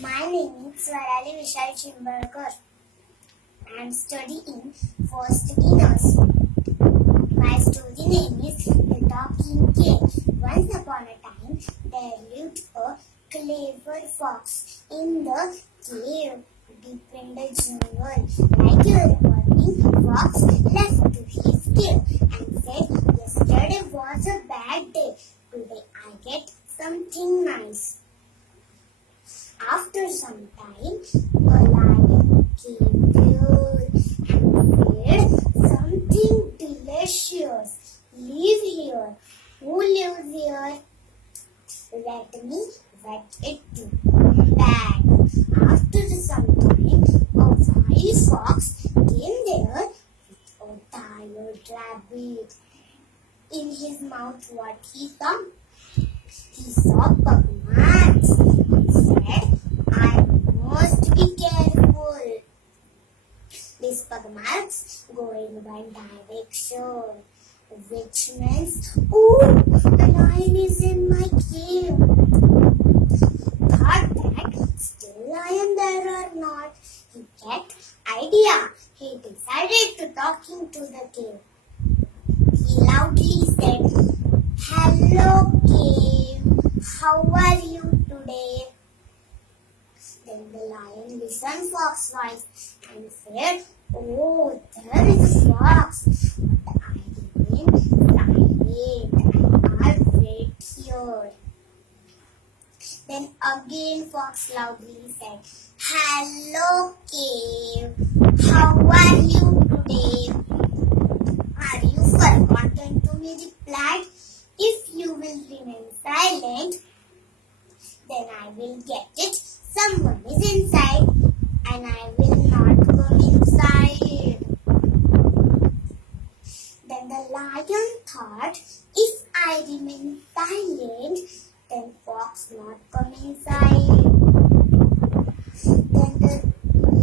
My name is Swarali Chimbalkar. I am studying first beginners. My story name is The Talking Cave. Once upon a time, there lived a clever fox in the cave deep in the jungle. Like every morning, fox left to his cave and said, "Yesterday was a bad day. Today I get something nice." After some time, a lion came there and said, "Something delicious. Live here. Who lives here? Let me vet it too." Back. After some time, a wild fox came there with a tired rabbit. In his mouth, what he saw? He saw pugmarks. He said, "I must be careful. These pugmarks go in one direction." Which means, "Oh, a lion is in my cave." Thought that still lion there or not, he get idea. He decided to talk into the cave. He loudly said, "Hello cave, how are you today?" Then the lion listened Fox's voice and said, "Oh, there is Fox, but I remain silent and I'll wait here." Then again Fox loudly said, "Hello cave, how are you today?" "Are you forgotten to me?" replied. "If you will remain silent, then I will get it. Someone is inside and I will not come inside." Then the lion thought, "If I remain silent, then Fox not come inside." Then the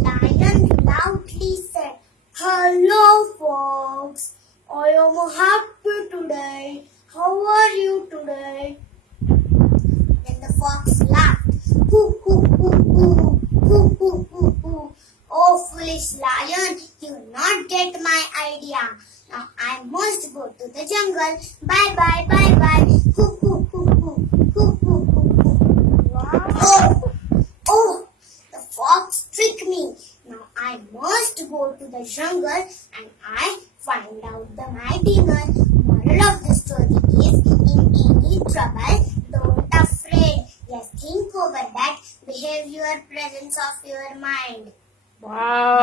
lion loudly said, "Hello Fox, I am happy today. How are you today?" Then the fox laughed. "Hoo, hoo, hoo, hoo, hoo, hoo, hoo, hoo. Oh, foolish lion, you not get my idea. Now I must go to the jungle. Bye, bye, bye, bye. Hoo, hoo, hoo, hoo, hoo, hoo, hoo, hoo." Wow. Oh, the fox tricked me. Now I must go to the jungle and I find out the mighty one. Moral of the story is, in any trouble, don't afraid. Just think over that. Behave your presence of your mind. Wow.